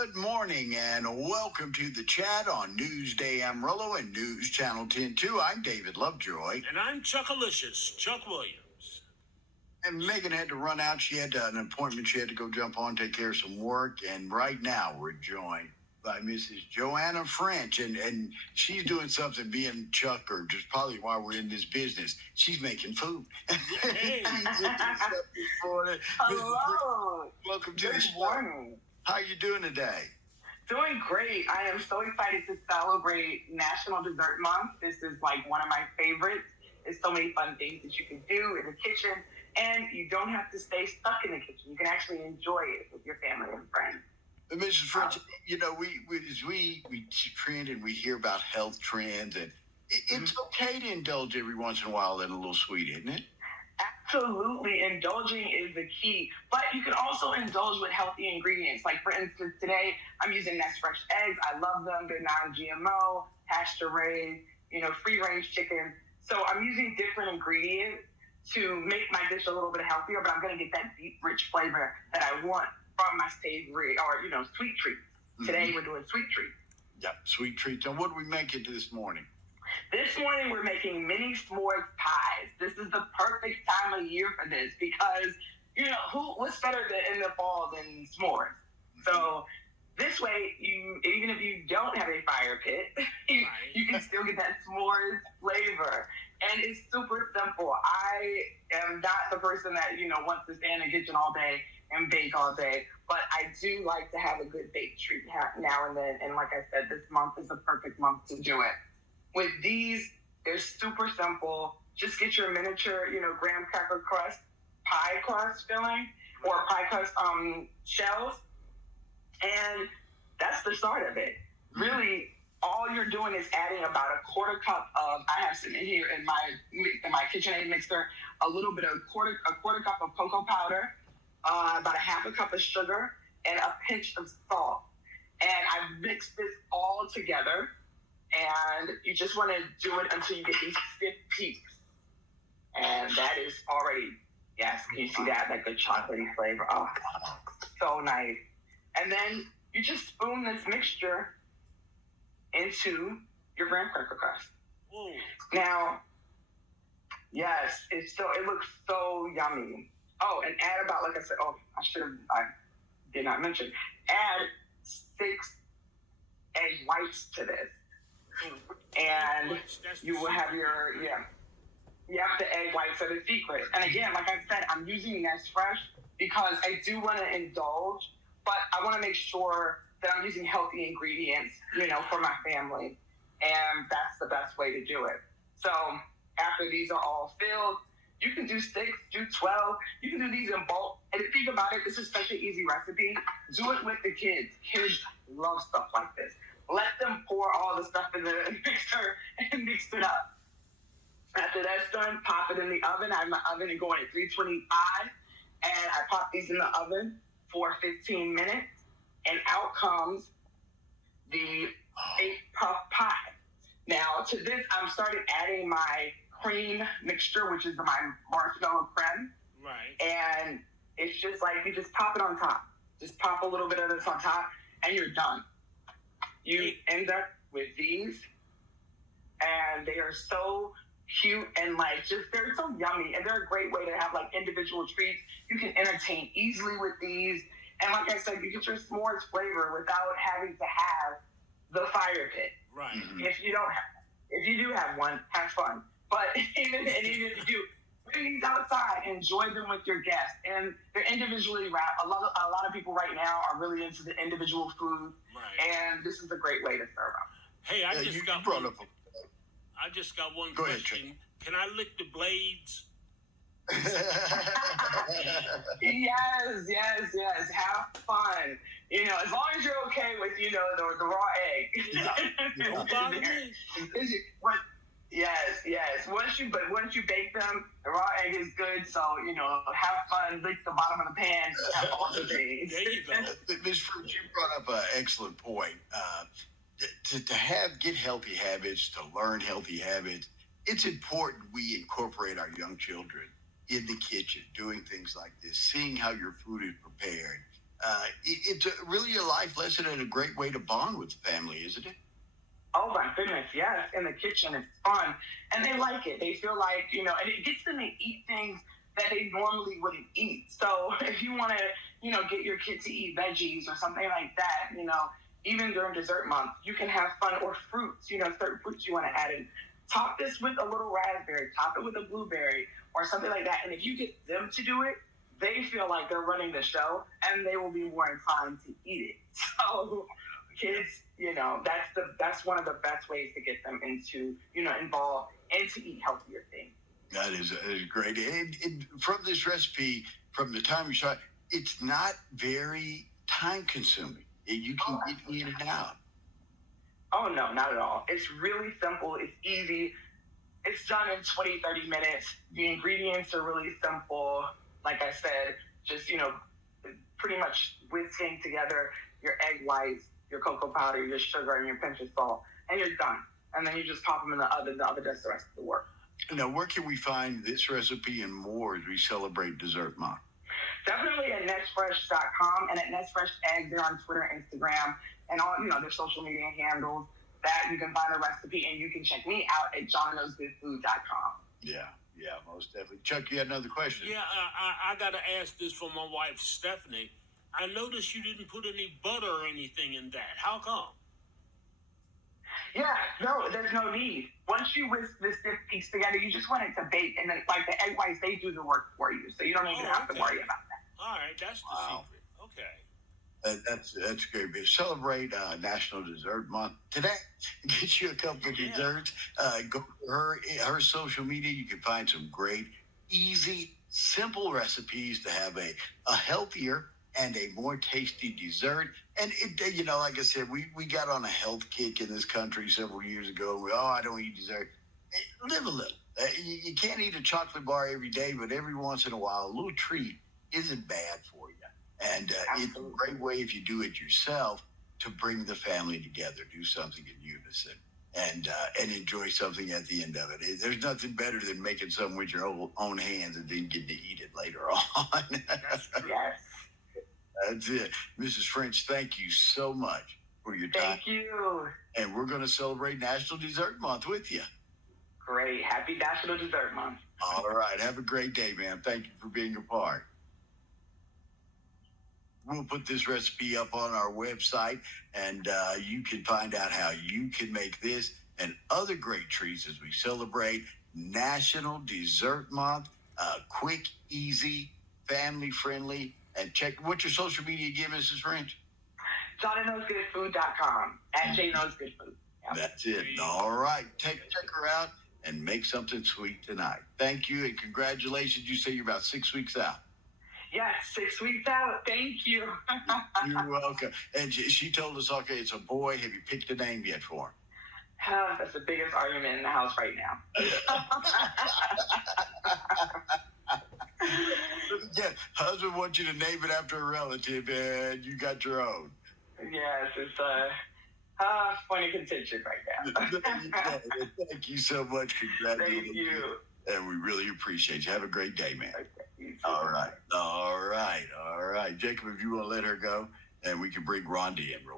Good morning and welcome to the chat on Newsday Amarillo and News Channel 10-2. I'm David Lovejoy. And I'm Chuckalicious, Chuck Williams. And Megan had to run out. She had an appointment. She had to go jump on, take care of some work. And right now we're joined by Mrs. Joanna French. And she's doing something, being Chuck, or just probably why we're in this business. She's making food. Hey. Hello. Welcome to the show. Morning. How are you doing today? Doing great. I am so excited to celebrate National Dessert Month. This is like one of my favorites. There's so many fun things that you can do in the kitchen, and you don't have to stay stuck in the kitchen. You can actually enjoy it with your family and friends. Mrs. French, we trend and we hear about health trends, and it's okay to indulge every once in a while in a little sweet, isn't it? Absolutely. Indulging is the key. But you can also indulge with healthy ingredients. Like, for instance, today I'm using Nest Fresh eggs. I love them. They're non-GMO, pasture-raised, free-range chicken. So I'm using different ingredients to make my dish a little bit healthier, but I'm going to get that deep, rich flavor that I want from my savory or, sweet treats. Today we're doing sweet treats. Yep, sweet treats. And what do we make it this morning? This morning, we're making mini s'mores pies. This is the perfect time of year for this because, what's better in the fall than s'mores? So this way, even if you don't have a fire pit, you can still get that s'mores flavor. And it's super simple. I am not the person that, wants to stand in the kitchen all day and bake all day, but I do like to have a good baked treat now and then. And like I said, this month is the perfect month to do it. With these, they're super simple. Just get your miniature, graham cracker crust, pie crust filling, or pie crust shells, and that's the start of it. Really, all you're doing is adding about a quarter cup of. I have some in here in my KitchenAid mixer. A little bit of a quarter cup of cocoa powder, about a half a cup of sugar, and a pinch of salt. And I mix this all together. And you just want to do it until you get these stiff peaks. And that is already, yes, can you see that good chocolatey flavor? Oh, so nice. And then you just spoon this mixture into your graham cracker crust. Whoa. Now, yes, it looks so yummy. Oh, and add about, like I said, I did not mention, add 6 egg whites to this. And you will have your, the egg whites are the secret. And again, like I said, I'm using Nest Fresh because I do want to indulge, but I want to make sure that I'm using healthy ingredients, for my family. And that's the best way to do it. So after these are all filled, you can do 6, do 12. You can do these in bulk. And think about it, this is such an easy recipe. Do it with the kids. Kids love stuff like this. Let them pour all the stuff in the mixer and mix it up. After that's done, pop it in the oven. I have my oven going at 325, and I pop these in the oven for 15 minutes, and out comes the 8-puff pie. Now, to this, I'm started adding my cream mixture, which is my marshmallow creme. Right. And it's just like you just pop it on top. Just pop a little bit of this on top, and you're done. You end up with these, and they are so cute and they're so yummy, and they're a great way to have individual treats. You can entertain easily with these, and like I said, you get your s'mores flavor without having to have the fire pit. Right. If you do have one, have fun. But even if you do, bring these outside, enjoy them with your guests, and they're individually wrapped. A lot of people right now are really into the individual food, and this is a great way to serve them. Hey, I just got one question. Ahead, can I lick the blades? Yes. Have fun. As long as you're okay with the raw egg. Yes. Once you bake them, the raw egg is good. So have fun. Lick the bottom of the pan. Have all the things. There you go. Ms. Fruit, you brought up an excellent point. To get healthy habits, to learn healthy habits, it's important we incorporate our young children in the kitchen, doing things like this, seeing how your food is prepared, It's really a life lesson and a great way to bond with the family, isn't it? Oh my goodness, yes. In the kitchen, it's fun. And they like it. They feel like, and it gets them to eat things that they normally wouldn't eat. So if you want to, get your kid to eat veggies or something like that, even during dessert month, you can have fun, or fruits, certain fruits you want to add in. Top this with a little raspberry, top it with a blueberry or something like that. And if you get them to do it, they feel like they're running the show and they will be more inclined to eat it. So kids, that's one of the best ways to get them into, involved and to eat healthier things. That is great. And from this recipe, from the time you start, it's not very time consuming. You can get in and out. Oh, no, not at all. It's really simple. It's easy. It's done in 20, 30 minutes. The ingredients are really simple. Like I said, just, pretty much whisking together your egg whites, your cocoa powder, your sugar, and your pinch of salt, and you're done. And then you just pop them in the oven. The oven does the rest of the work. Now, where can we find this recipe and more as we celebrate Dessert Month? Definitely at nestfresh.com and at nestfresh egg. They're on Twitter, Instagram, and all, their social media handles. That you can find a recipe, and you can check me out at johnnaknowsgoodfood.com. Yeah, most definitely. Chuck, you had another question? Yeah, I got to ask this for my wife, Stephanie. I noticed you didn't put any butter or anything in that. How come? Yeah, no, there's no need. Once you whisk the stiff piece together, you just want it to bake, and then like the egg whites, they do the work for you, so you don't even have to worry about that. All right, that's the secret. Okay. That's great. We celebrate National Dessert Month today. Get you a couple of desserts. Go to her social media. You can find some great, easy, simple recipes to have a healthier and a more tasty dessert. And it, like I said, we got on a health kick in this country several years ago. I don't eat dessert. Live a little. You can't eat a chocolate bar every day, but every once in a while, a little treat isn't bad for you. And it's a great way, if you do it yourself, to bring the family together, do something in unison, and enjoy something at the end of it. There's nothing better than making something with your own hands and then getting to eat it later on. That's true. Yes. That's it. Mrs. French, thank you so much for your time. Thank you. And we're going to celebrate National Dessert Month with you. Great. Happy National Dessert Month. All right. Have a great day, man. Thank you for being a part. We'll put this recipe up on our website, and you can find out how you can make this and other great treats as we celebrate National Dessert Month. Quick, easy, family-friendly. And check, what's your social media again, Mrs. French? JohnnaKnowsGoodFood.com. At JKnowsGoodFood. Yep. That's it. All right. Check her out and make something sweet tonight. Thank you, and congratulations. You say you're about 6 weeks out. Yes, 6 weeks out. Thank you. You're welcome. And she told us, okay, it's a boy. Have you picked a name yet for him? That's the biggest argument in the house right now. Yeah, husband wants you to name it after a relative, and you got your own. Yes, it's a point of contention right now. Thank you so much. Congratulations. Thank you. And we really appreciate you. Have a great day, man. Okay, All right. Jacob, if you want to let her go, and we can bring Rhonda in real